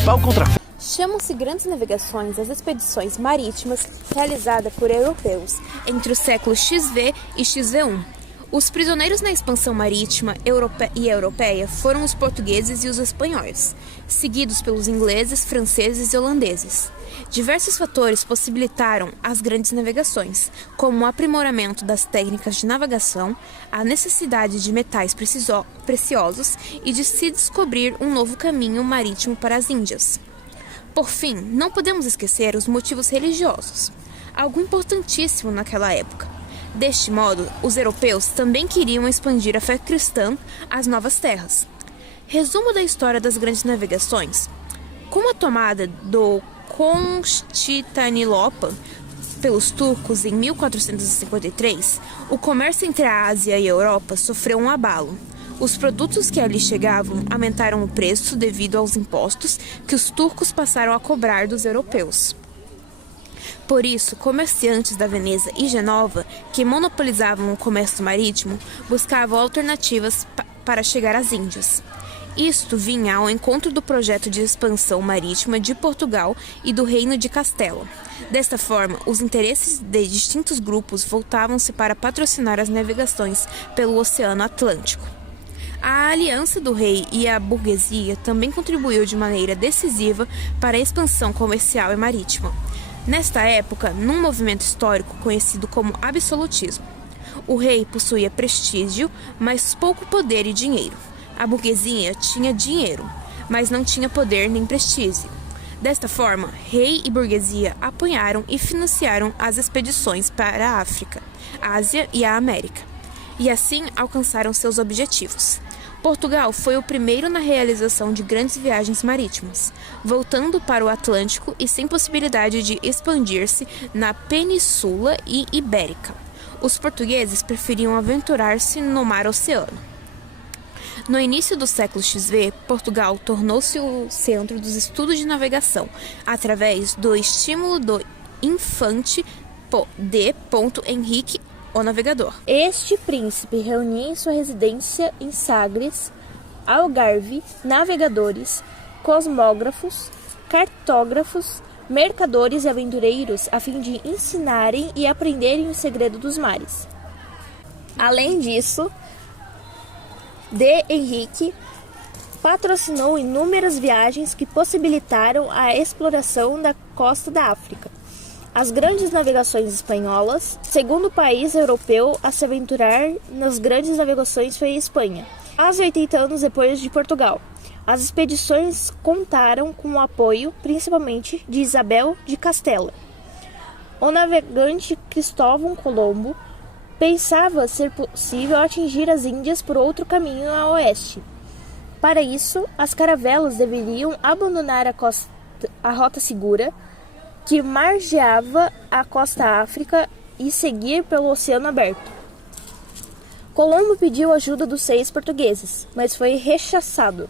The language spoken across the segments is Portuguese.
principal contrafé. Chamam-se grandes navegações as expedições marítimas realizadas por europeus entre os séculos XV e XV1. Os prisioneiros na expansão marítima e europeia foram os portugueses e os espanhóis, seguidos pelos ingleses, franceses e holandeses. Diversos fatores possibilitaram as grandes navegações, como o aprimoramento das técnicas de navegação, a necessidade de metais preciosos e de se descobrir um novo caminho marítimo para as Índias. Por fim, não podemos esquecer os motivos religiosos, algo importantíssimo naquela época. Deste modo, os europeus também queriam expandir a fé cristã às novas terras. Resumo da história das grandes navegações. Com a tomada do Constantinopla pelos turcos em 1453, o comércio entre a Ásia e a Europa sofreu um abalo. Os produtos que ali chegavam aumentaram o preço devido aos impostos que os turcos passaram a cobrar dos europeus. Por isso, comerciantes da Veneza e Genova, que monopolizavam o comércio marítimo, buscavam alternativas para chegar às Índias. Isto vinha ao encontro do projeto de expansão marítima de Portugal e do Reino de Castela. Desta forma, os interesses de distintos grupos voltavam-se para patrocinar as navegações pelo Oceano Atlântico. A aliança do rei e a burguesia também contribuiu de maneira decisiva para a expansão comercial e marítima. Nesta época, num movimento histórico conhecido como absolutismo, o rei possuía prestígio, mas pouco poder e dinheiro. A burguesia tinha dinheiro, mas não tinha poder nem prestígio. Desta forma, rei e burguesia apoiaram e financiaram as expedições para a África, Ásia e a América, e assim alcançaram seus objetivos. Portugal foi o primeiro na realização de grandes viagens marítimas, voltando para o Atlântico e sem possibilidade de expandir-se na Península Ibérica. Os portugueses preferiam aventurar-se no mar Oceano. No início do século XV, Portugal tornou-se o centro dos estudos de navegação, através do estímulo do infante D. Henrique o Navegador. Este príncipe reunia em sua residência em Sagres, Algarve, navegadores, cosmógrafos, cartógrafos, mercadores e aventureiros a fim de ensinarem e aprenderem o segredo dos mares. Além disso, D. Henrique patrocinou inúmeras viagens que possibilitaram a exploração da costa da África. As grandes navegações espanholas, segundo país europeu a se aventurar nas grandes navegações foi a Espanha, quase 80 anos depois de Portugal. As expedições contaram com o apoio, principalmente, de Isabel de Castela. O navegante Cristóvão Colombo pensava ser possível atingir as Índias por outro caminho a oeste. Para isso, as caravelas deveriam abandonar a rota segura, que margeava a costa África e seguir pelo Oceano Aberto. Colombo pediu ajuda dos reis portugueses, mas foi rechaçado.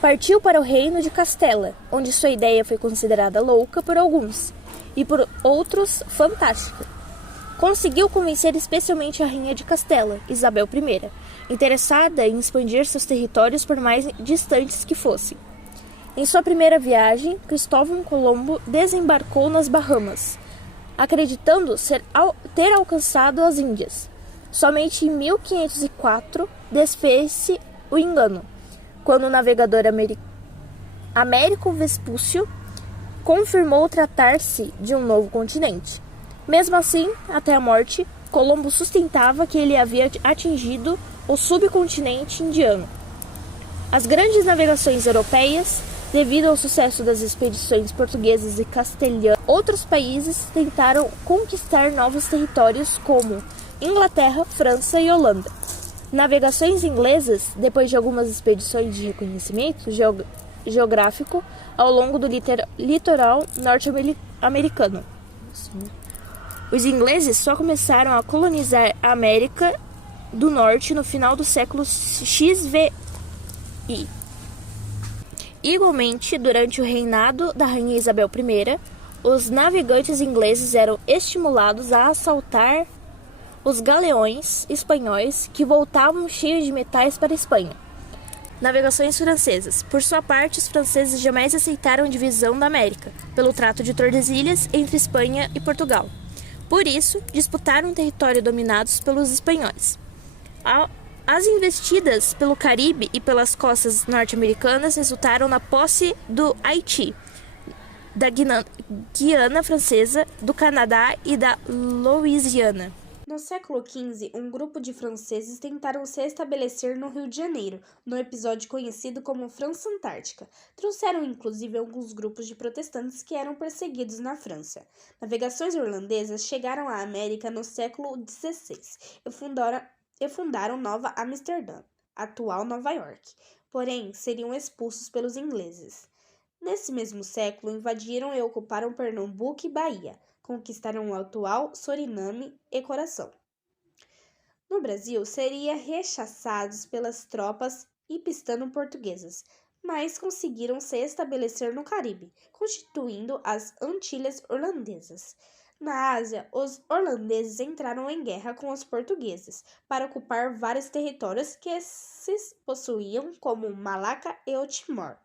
Partiu para o reino de Castela, onde sua ideia foi considerada louca por alguns, e por outros fantástica. Conseguiu convencer especialmente a rainha de Castela, Isabel I, interessada em expandir seus territórios por mais distantes que fossem. Em sua primeira viagem, Cristóvão Colombo desembarcou nas Bahamas, acreditando ter alcançado as Índias. Somente em 1504 desfez-se o engano, quando o navegador Américo Vespúcio confirmou tratar-se de um novo continente. Mesmo assim, até a morte, Colombo sustentava que ele havia atingido o subcontinente indiano. As grandes navegações europeias, devido ao sucesso das expedições portuguesas e castelhanas, outros países tentaram conquistar novos territórios como Inglaterra, França e Holanda. Navegações inglesas, depois de algumas expedições de reconhecimento geográfico ao longo do litoral norte-americano. Os ingleses só começaram a colonizar a América do Norte no final do século XVI. Igualmente, durante o reinado da rainha Isabel I, os navegantes ingleses eram estimulados a assaltar os galeões espanhóis que voltavam cheios de metais para a Espanha. Navegações francesas. Por sua parte, os franceses jamais aceitaram a divisão da América, pelo Trato de Tordesilhas entre Espanha e Portugal. Por isso, disputaram um território dominados pelos espanhóis. As investidas pelo Caribe e pelas costas norte-americanas resultaram na posse do Haiti, da Guiana Francesa, do Canadá e da Louisiana. No século XV, um grupo de franceses tentaram se estabelecer no Rio de Janeiro, no episódio conhecido como França Antártica. Trouxeram inclusive alguns grupos de protestantes que eram perseguidos na França. Navegações irlandesas chegaram à América no século XVI e fundaram Nova Amsterdã, atual Nova York. Porém, seriam expulsos pelos ingleses. Nesse mesmo século, invadiram e ocuparam Pernambuco e Bahia. Conquistaram o atual Suriname e Coração. No Brasil, seriam rechaçados pelas tropas ipistano-portuguesas, mas conseguiram se estabelecer no Caribe, constituindo as Antilhas Holandesas. Na Ásia, os holandeses entraram em guerra com os portugueses para ocupar vários territórios que esses possuíam, como Malaca e o Timor.